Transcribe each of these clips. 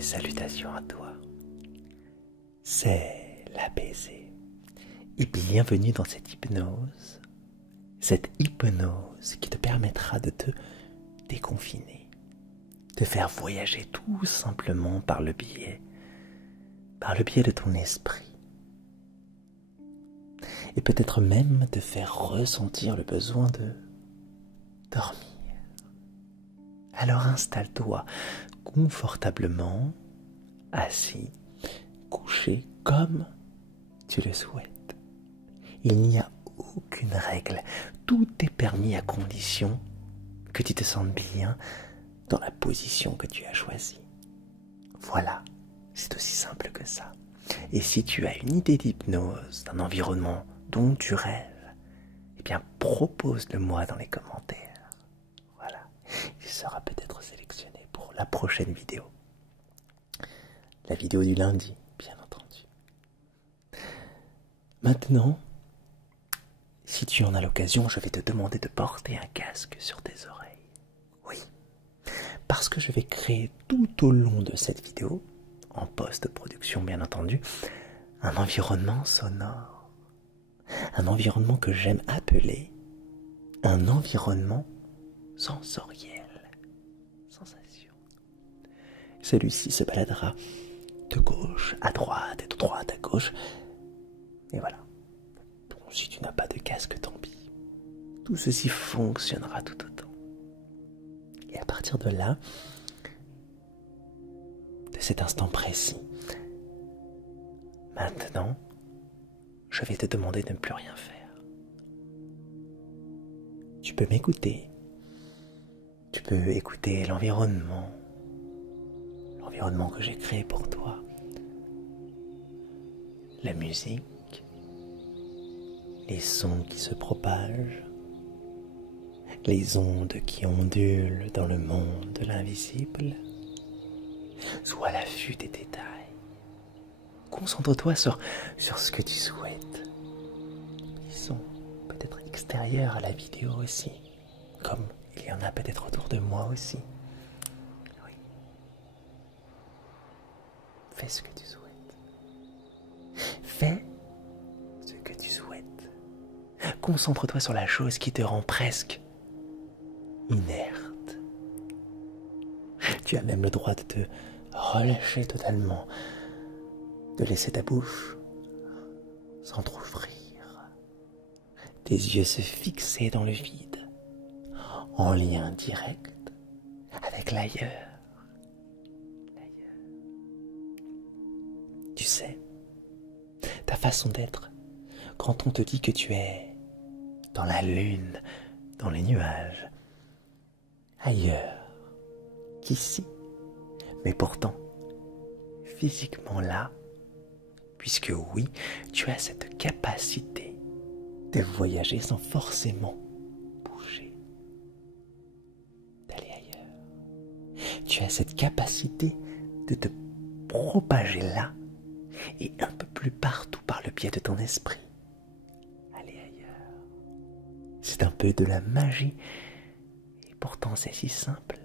et salutations à toi. C'est l'ABC et bienvenue dans cette hypnose qui te permettra de te déconfiner, de faire voyager tout simplement par le biais de ton esprit et peut-être même de faire ressentir le besoin de dormir. Alors installe-toi confortablement, assis, couché comme tu le souhaites. Il n'y a aucune règle, tout est permis à condition que tu te sentes bien dans la position que tu as choisie. Voilà, c'est aussi simple que ça. Et si tu as une idée d'hypnose, d'un environnement dont tu rêves, eh bien propose-le-moi dans les commentaires. Voilà, il sera peut-être sélectionné pour la prochaine vidéo. La vidéo du lundi, bien entendu. Maintenant, si tu en as l'occasion, je vais te demander de porter un casque sur tes oreilles. Oui, parce que je vais créer tout au long de cette vidéo, en post-production bien entendu, un environnement sonore. Un environnement que j'aime appeler un environnement sensoriel. Sensation. Celui-ci se baladera de gauche à droite et de droite à gauche. Et voilà. Bon, si tu n'as pas de casque, tant pis. Tout ceci fonctionnera tout autant. Et à partir de là, de cet instant précis, maintenant, je vais te demander de ne plus rien faire. Tu peux m'écouter. Tu peux écouter l'environnement que j'ai créé pour toi. La musique, les sons qui se propagent, les ondes qui ondulent dans le monde de l'invisible. Sois à l'affût des détails. Concentre-toi sur ce que tu souhaites. Ils sont peut-être extérieurs à la vidéo aussi, comme il y en a peut-être autour de moi aussi. Oui. Fais ce que tu souhaites. Fais ce que tu souhaites. Concentre-toi sur la chose qui te rend presque inerte. Tu as même le droit de te relâcher totalement, de laisser ta bouche s'entrouvrir, tes yeux se fixer dans le vide, en lien direct avec l'ailleurs. Tu sais, ta façon d'être, quand on te dit que tu es dans la lune, dans les nuages, ailleurs qu'ici, mais pourtant physiquement là, puisque oui, tu as cette capacité de voyager sans forcément bouger, d'aller ailleurs. Tu as cette capacité de te propager là et un peu plus partout par le biais de ton esprit. Aller ailleurs. C'est un peu de la magie et pourtant c'est si simple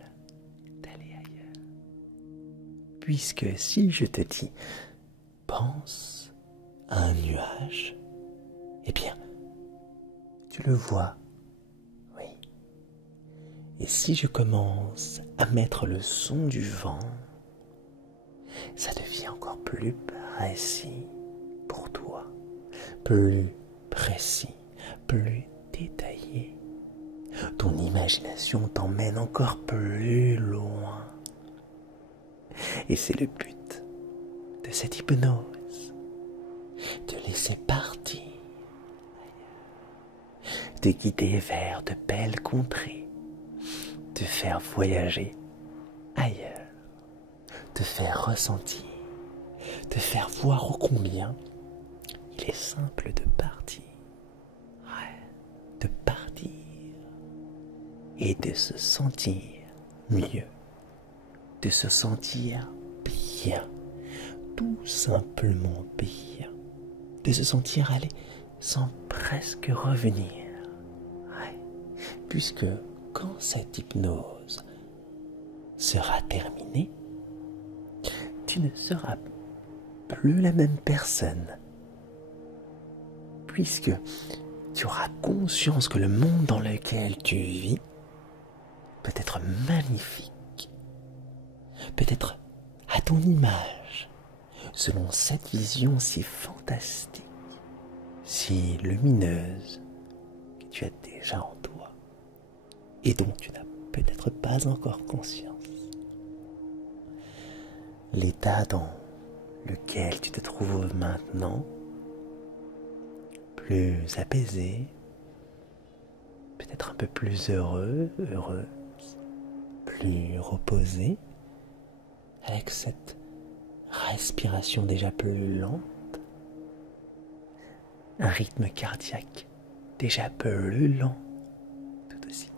d'aller ailleurs. Puisque si je te dis pense à un nuage, eh bien, tu le vois, oui. Et si je commence à mettre le son du vent, ça devient encore plus précis pour toi, plus précis, plus détaillé. Ton imagination t'emmène encore plus loin. Et c'est le but de cette hypnose, te laisser partir, te guider vers de belles contrées, te faire voyager ailleurs, te faire ressentir, te faire voir ô combien il est simple de partir, de partir et de se sentir mieux, de se sentir bien. Tout simplement bien, de se sentir aller sans presque revenir. Ouais. Puisque quand cette hypnose sera terminée, tu ne seras plus la même personne, puisque tu auras conscience que le monde dans lequel tu vis peut être magnifique, peut être à ton image, selon cette vision si fantastique, si lumineuse que tu as déjà en toi et dont tu n'as peut-être pas encore conscience. L'état dans lequel tu te trouves maintenant, plus apaisé, peut-être un peu plus heureux, heureuse, plus reposé, avec cette respiration déjà plus lente, un rythme cardiaque déjà plus lent, tout aussi,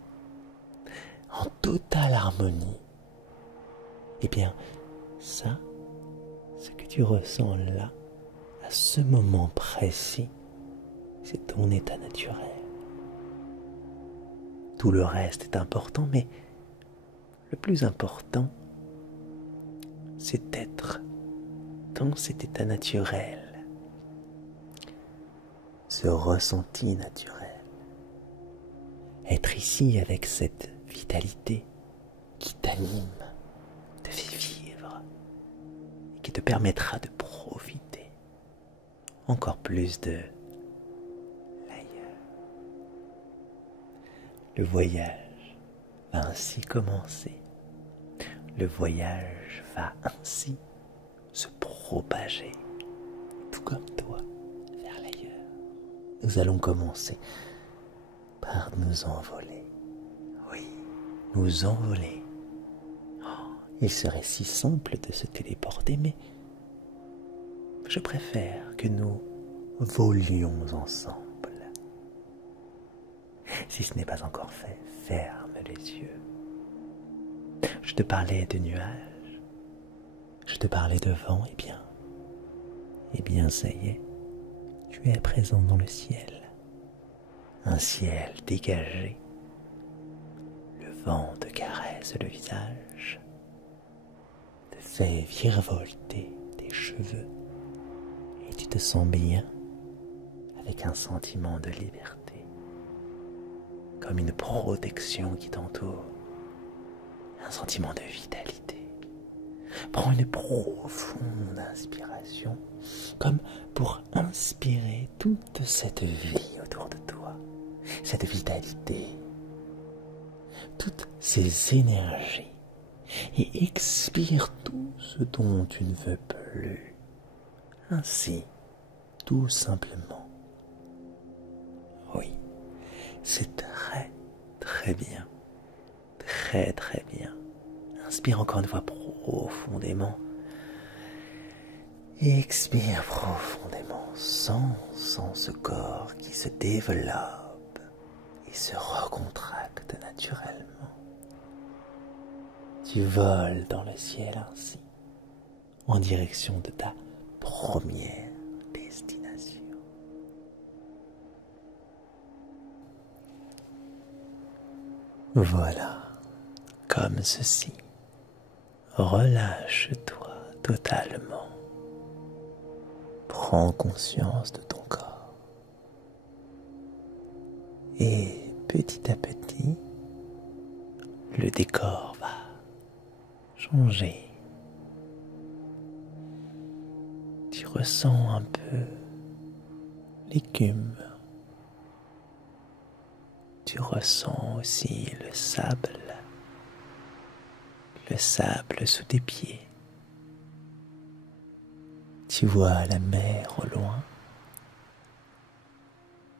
en totale harmonie. Eh bien, ça, ce que tu ressens là, à ce moment précis, c'est ton état naturel. Tout le reste est important, mais le plus important, c'est d'être dans cet état naturel, ce ressenti naturel. Être ici avec cette vitalité qui t'anime, te fait vivre et qui te permettra de profiter encore plus de l'ailleurs. Le voyage va ainsi commencer. Le voyage va ainsi se propager, tout comme toi, vers l'ailleurs. Nous allons commencer par nous envoler. Oui, nous envoler. Oh, il serait si simple de se téléporter, mais je préfère que nous volions ensemble. Si ce n'est pas encore fait, ferme les yeux. Je te parlais de nuages, je te parlais de vent, eh bien ça y est, tu es présent dans le ciel. Un ciel dégagé, le vent te caresse le visage, te fait virevolter tes cheveux, et tu te sens bien avec un sentiment de liberté, comme une protection qui t'entoure, un sentiment de vitalité. Prends une profonde inspiration, comme pour inspirer toute cette vie autour de toi, cette vitalité, toutes ces énergies, et expire tout ce dont tu ne veux plus. Ainsi, tout simplement. Oui, c'est très, très bien. Très, très bien. Inspire encore une fois profondément. Et expire profondément. Sens ce corps qui se développe et se recontracte naturellement. Tu voles dans le ciel ainsi, en direction de ta première destination. Voilà, comme ceci. Relâche-toi totalement. Prends conscience de ton corps. Et petit à petit, le décor va changer. Tu ressens un peu l'écume. Tu ressens aussi le sable sous tes pieds. Tu vois la mer au loin.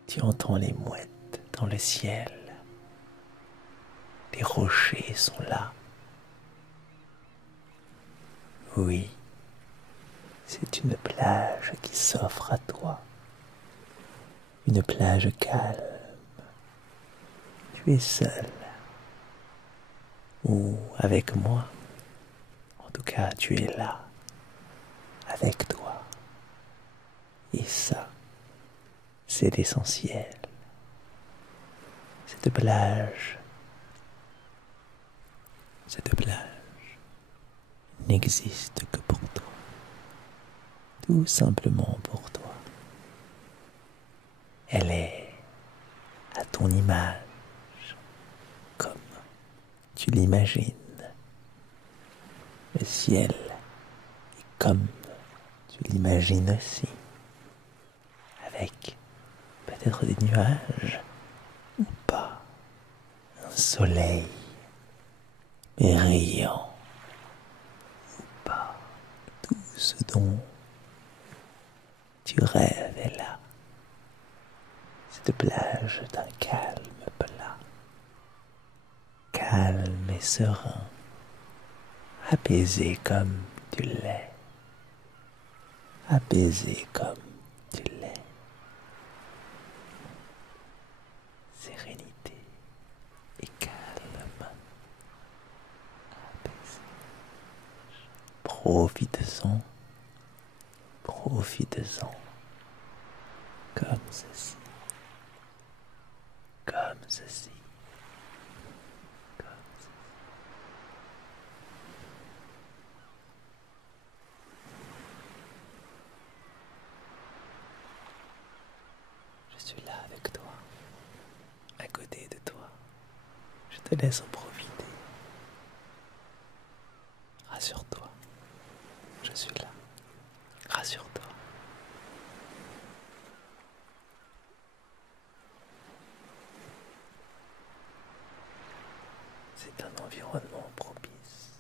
Tu entends les mouettes dans le ciel. Les rochers sont là. Oui, c'est une plage qui s'offre à toi. Une plage calme. Tu es seul. Ou avec moi. En tout cas, tu es là. Avec toi. Et ça, c'est l'essentiel. Cette plage n'existe que pour toi. tout simplement pour toi. Elle est à ton image, comme tu l'imagines. Le ciel est comme tu l'imagines aussi, avec peut-être des nuages ou pas, un soleil brillant ou pas, tout ce dont tu rêves est là. Cette plage d'un calme plat, calme et serein, apaisé comme tu l'es, apaisé comme tu l'es. Sérénité et calme, apaisé. Profite-en, profite-en, comme ceci, comme ceci, comme ceci. Je suis là avec toi, à côté de toi. Je te laisse en profiter. Rassure-toi, je suis là. Rassure-toi. C'est un environnement propice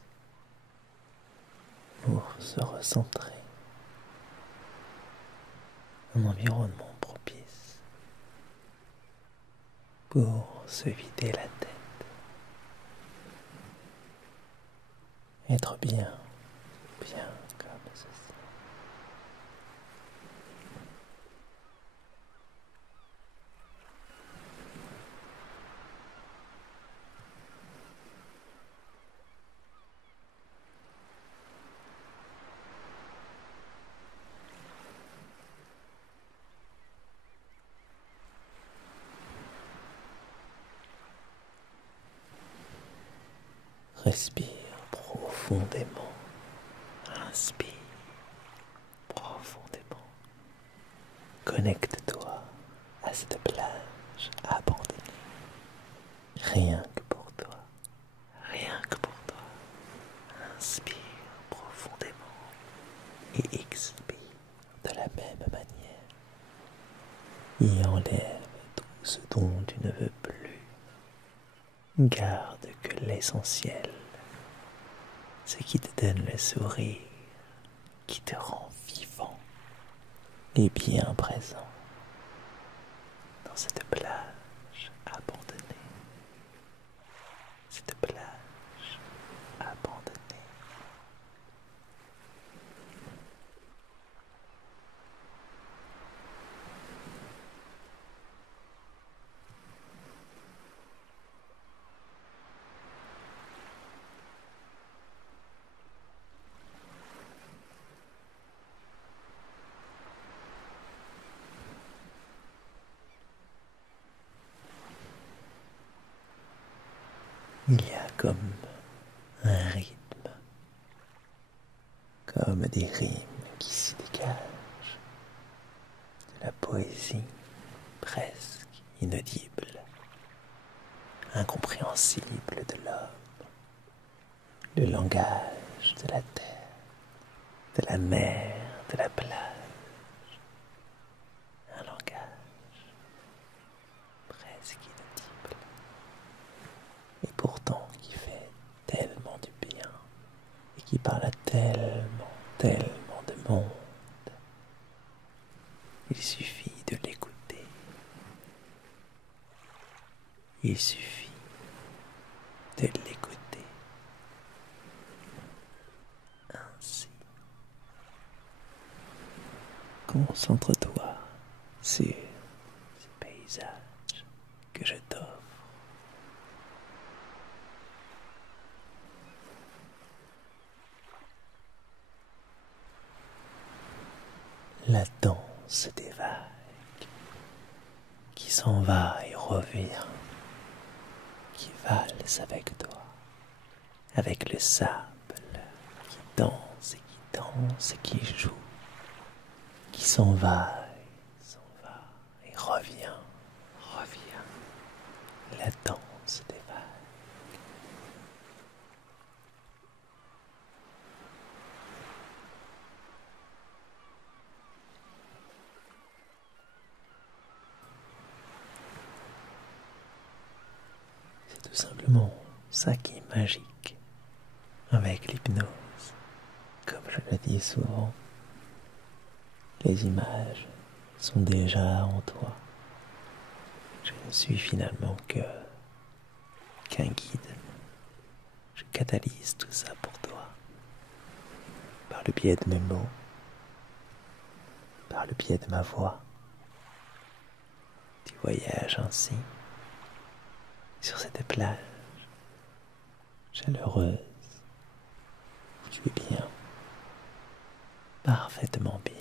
pour se recentrer. Un environnement propice pour se vider la tête. Être bien, bien comme ceci. Respire profondément. Inspire profondément. Connecte-toi à cette plage abandonnée. Rien que pour toi. Rien que pour toi. Inspire profondément et expire de la même manière. Et enlève tout ce dont tu ne veux plus. Garde que l'essentiel, ce qui te donne le sourire, qui te rend vivant et bien présent dans cette plage abandonnée. Cette plage abandonnée. Il y a comme un rythme, comme des rimes qui s'y dégagent, de la poésie presque inaudible, incompréhensible de l'homme, le langage de la terre, de la mer, de la plage, un langage presque inaudible, et pourtant qui fait tellement du bien, et qui parle à tellement, tellement de monde. Il suffit de l'écouter. Il suffit de l'écouter. Ainsi, concentre-toi sur ces paysages que je t'offre. La danse des vagues qui s'en va et revient, qui valse avec toi, avec le sable qui danse et qui danse et qui joue qui s'en va et revient. La danse des vagues. C'est tout simplement ça qui est magique avec l'hypnose. Comme je le dis souvent, les images sont déjà en toi. Je ne suis finalement qu'un guide. Je catalyse tout ça pour toi, par le biais de mes mots, par le biais de ma voix. Tu voyages ainsi sur cette plage chaleureuse où tu es bien, parfaitement bien,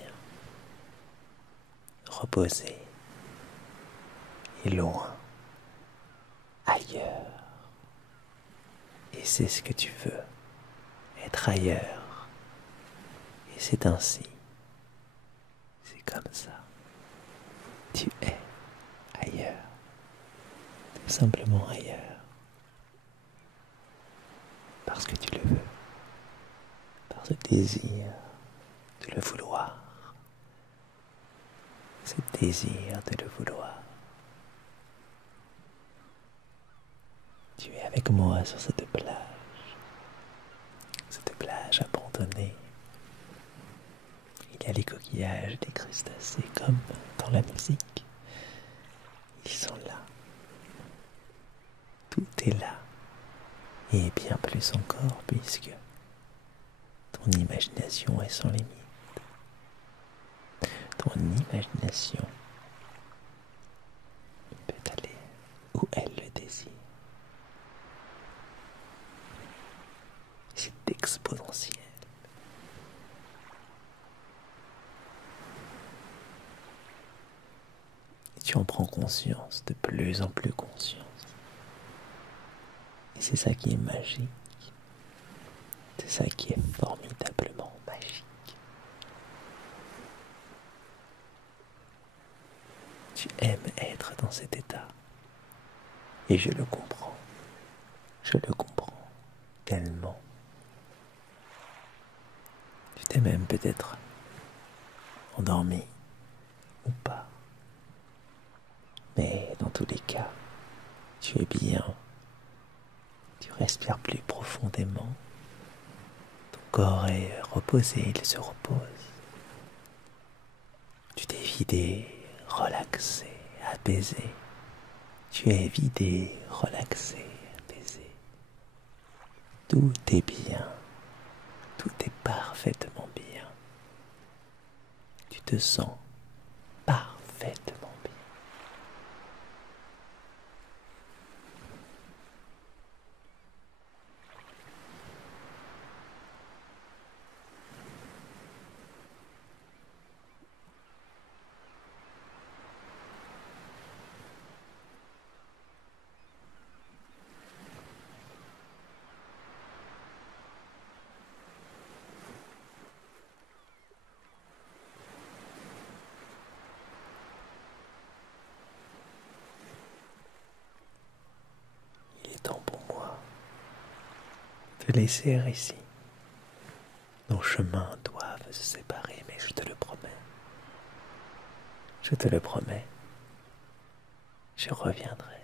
reposé et loin, ailleurs. Et c'est ce que tu veux, être ailleurs. Et c'est ainsi, c'est comme ça. Tu es ailleurs, tout simplement ailleurs. Parce que tu le veux, par ce désir de le vouloir, ce désir de le vouloir. Tu es avec moi sur cette plage abandonnée. Il y a les coquillages et les crustacés comme dans la musique. Ils sont là. Tout est là. Et bien plus encore puisque ton imagination est sans limite. Ton imagination peut aller où elle le désire. C'est exponentiel. Et tu en prends conscience, de plus en plus conscience. Et c'est ça qui est magique. C'est ça qui est formidablement magique. Tu aimes être dans cet état. Et je le comprends. Je le comprends tellement. Tu t'es même peut-être endormi ou pas. Mais dans tous les cas, tu es bien. Tu respires plus profondément. Ton corps est reposé, il se repose. Tu t'es vidé, relaxé, apaisé. Tu es vidé, relaxé, apaisé. Tout est bien. Tout est parfaitement bien. Tu te sens parfaitement bien. Il est temps pour moi de laisser ici. Nos chemins doivent se séparer, mais je te le promets. Je te le promets. Je reviendrai.